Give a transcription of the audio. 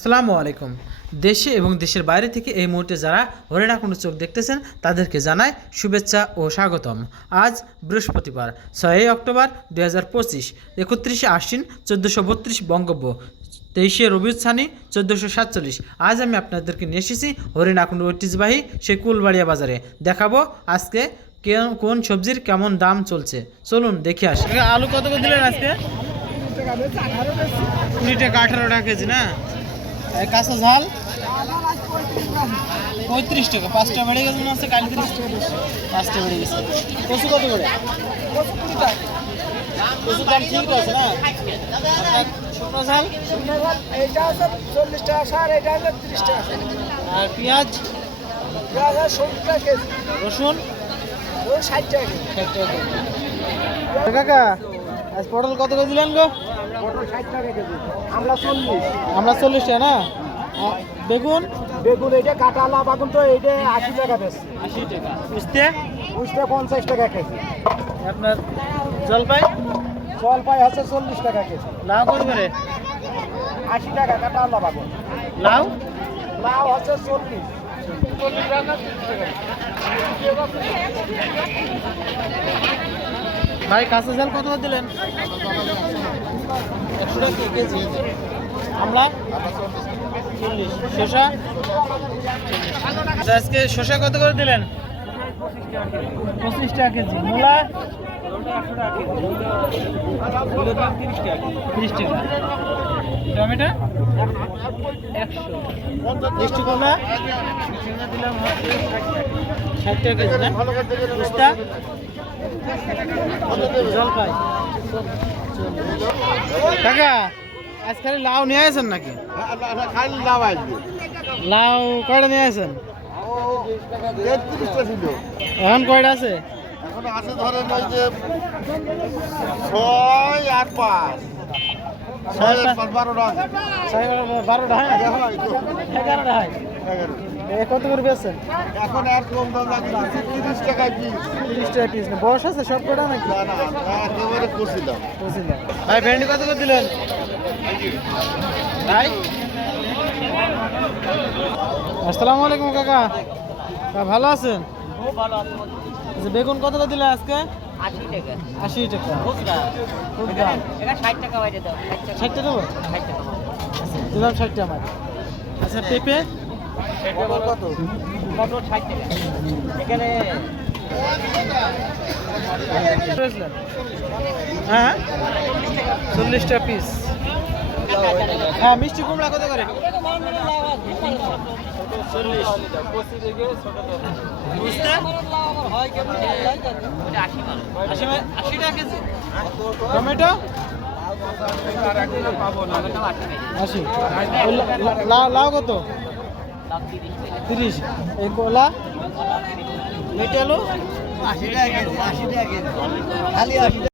আসসালামু আলাইকুম। দেশে এবং দেশের বাইরে থেকে এই মুহূর্তে যারা হরিণ আকুণ্ড চোখ দেখতেছেন তাদেরকে জানাই শুভেচ্ছা ও স্বাগতম। আজ বৃহস্পতিবার 6 অক্টোবর 2025, 31 আশ্বিন 1432 বঙ্গাব্দ, 23 রবিউল ছানি 1447। আজ আমি আপনাদেরকে নিয়ে এসেছি হরিণ আকুণ্ড ঐতিহ্যবাহী সেই কুলবাড়িয়া বাজারে। দেখাবো আজকে কোন সবজির কেমন দাম চলছে। চলুন দেখে আসি। আলু কত করে দিলেন আজকে? 20 টাকা 18 টাকা কেজি না? কাঁচা ঝাল 35 টাকা। 5টা বেড়ে গেছে মনে হচ্ছে, কাল 5টা বেড়ে গেছে। কচু কত করে? কচুর দাম ঠিক আছে না? শুকনো ঝাল এইটা আছে 40 টাকা স্যার, এটা আছে 30 টাকা। আর পেঁয়াজ 70 টাকা কেজি। রসুন 60 টাকা কেজি। 60 টাকা। কাকা আজ পটল কত করে দিলেন গো? পটল 60 টাকা কেজি। আমরা 40। আমরা 40 টাকা না? বেগুন এটা কাটালা বাগুন তো এইটা 80 টাকা বেশি। 80 টাকা। উস্তে 50 টাকা কেজি। আপনার জলপাই হচ্ছে 40 টাকা কেজি। লাউ কত করে? 80 টাকা কাটালা বাগুন। লাউ হচ্ছে 40 টাকা। ভাই কাঁচা ঝাল কত করে দিলেন? 100 টাকা কেজি। আমরা 40। শসা আজকে শসা কত করে দিলেন? 25 টাকা কেজি। মূলা 30 টাকা। টমেটো 100। মিষ্টি কলা 60 টাকা কেজি না? উস্তা জলপাই। কাকা আজকে লাউ নিয়ে আসেন নাকি? লাউ কয়টা নিয়ে আসেন? এখন কয়টা আছে? এখন আছে ধরেন ওই যে 6 আর 5 12টা আছে। 12টা হয়? 11টা হয়। কত করে বেচছেন? এখন আর কম দাম লাগে 30 টাকায় পিস। 30 টাকা পিস না? বয়স আছে সব কটা নাকি? না না একেবারে কষিলাম। বুঝলাম। ভাই ভেন্ডি কত করে দিলেন? ভাই আসসালামু আলাইকুম কাকা। ভালো আছেন? খুব ভালো আছে। আচ্ছা বেগুন কত করে দিলেন আজকে? 80 টাকা। 80 টাকা। খুচরা। খুব দাম। এটা 60 টাকা বাইরে দাও। 60 টাকা দেবো? 60 টাকা। দিলাম 60 টাকা আমার। আচ্ছা পেঁপে পটল কত? পটল 60 টাকা। এখানে হ্যাঁ 40 টাকা পিস। হ্যাঁ মিষ্টি কুমড়া কত করে? 40। বুঝতে 80 টাকা কেজি। টমেটো 80। লাউ কত? 30। এই কলা মিঠালু 80 টাকা কেজি। 80 টাকা কেজি। খালি 80